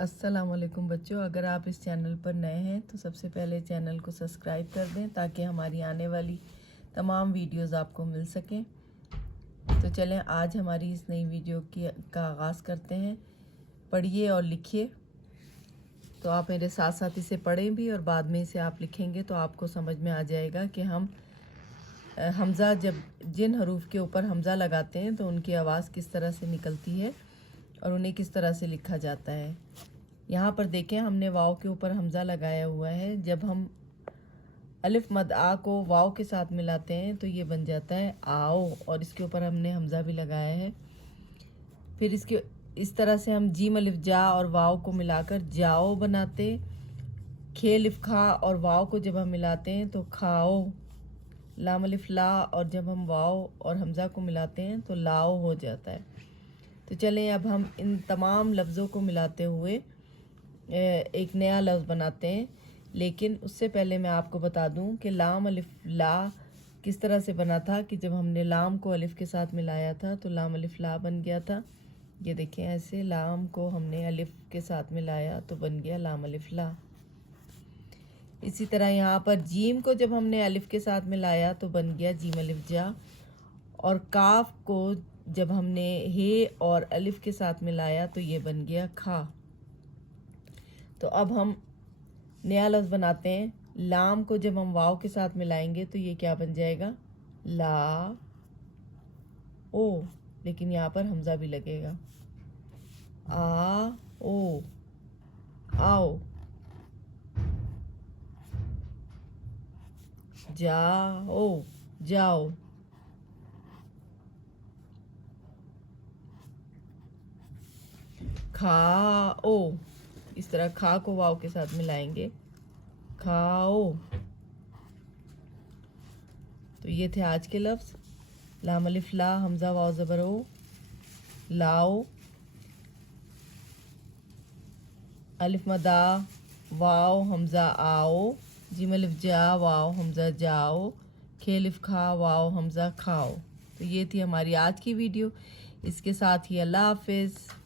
السلام علیکم بچوں، اگر آپ اس چینل پر نئے ہیں تو سب سے پہلے چینل کو سبسکرائب کر دیں تاکہ ہماری آنے والی تمام ویڈیوز آپ کو مل سکیں۔ تو چلیں آج ہماری اس نئی ویڈیو کا آغاز کرتے ہیں۔ پڑھیے اور لکھیے۔ تو آپ میرے ساتھ ساتھ اسے پڑھیں بھی اور بعد میں اسے آپ لکھیں گے تو آپ کو سمجھ میں آ جائے گا کہ ہم حمزہ جن حروف کے اوپر حمزہ لگاتے ہیں تو ان کی آواز کس طرح سے نکلتی ہے اور انہیں کس طرح سے لکھا جاتا ہے۔ یہاں پر دیکھیں ہم نے واو کے اوپر حمزہ لگایا ہوا ہے۔ جب ہم الف مد آ کو واو کے ساتھ ملاتے ہیں تو یہ بن جاتا ہے آؤ، اور اس کے اوپر ہم نے حمزہ بھی لگایا ہے۔ پھر اس طرح سے ہم جیم الف جا اور واو کو ملا کر جاؤ بناتے۔ کھے الف کھا اور واو کو جب ہم ملاتے ہیں تو کھاؤ۔ لام الف لا اور جب ہم واو اور حمزہ کو ملاتے ہیں تو لاؤ ہو جاتا ہے۔ تو چلیں اب ہم ان تمام لفظوں کو ملاتے ہوئے ایک نیا لفظ بناتے ہیں، لیکن اس سے پہلے میں آپ کو بتا دوں کہ لام الف لا کس طرح سے بنا تھا کہ جب ہم نے لام کو الف کے ساتھ ملایا تھا تو لام الف لا بن گیا تھا۔ یہ دیکھیں ایسے لام کو ہم نے الف کے ساتھ ملایا تو بن گیا لام الف لا۔ اسی طرح یہاں پر جیم کو جب ہم نے الف کے ساتھ ملایا تو بن گیا جیم الف جا، اور کاف کو جب ہم نے ہے اور الف کے ساتھ ملایا تو یہ بن گیا کھا۔ تو اب ہم نیا لفظ بناتے ہیں۔ لام کو جب ہم واو کے ساتھ ملائیں گے تو یہ کیا بن جائے گا؟ لا او، لیکن یہاں پر حمزہ بھی لگے گا۔ آ او، آؤ۔ جاؤ، جاؤ۔ کھاؤ، اس طرح کھا کو واو کے ساتھ ملائیں گے، کھاؤ۔ تو یہ تھے آج کے لفظ۔ لام الف لا، حمزہ واو زبر او، لاؤ۔ الف مد آ، واو حمزہ آؤ۔ جیم الف جا، واو حمزہ جاؤ۔ کھے الف کھا، واو حمزہ کھاؤ۔ تو یہ تھی ہماری آج کی ویڈیو۔ اس کے ساتھ ہی اللہ حافظ۔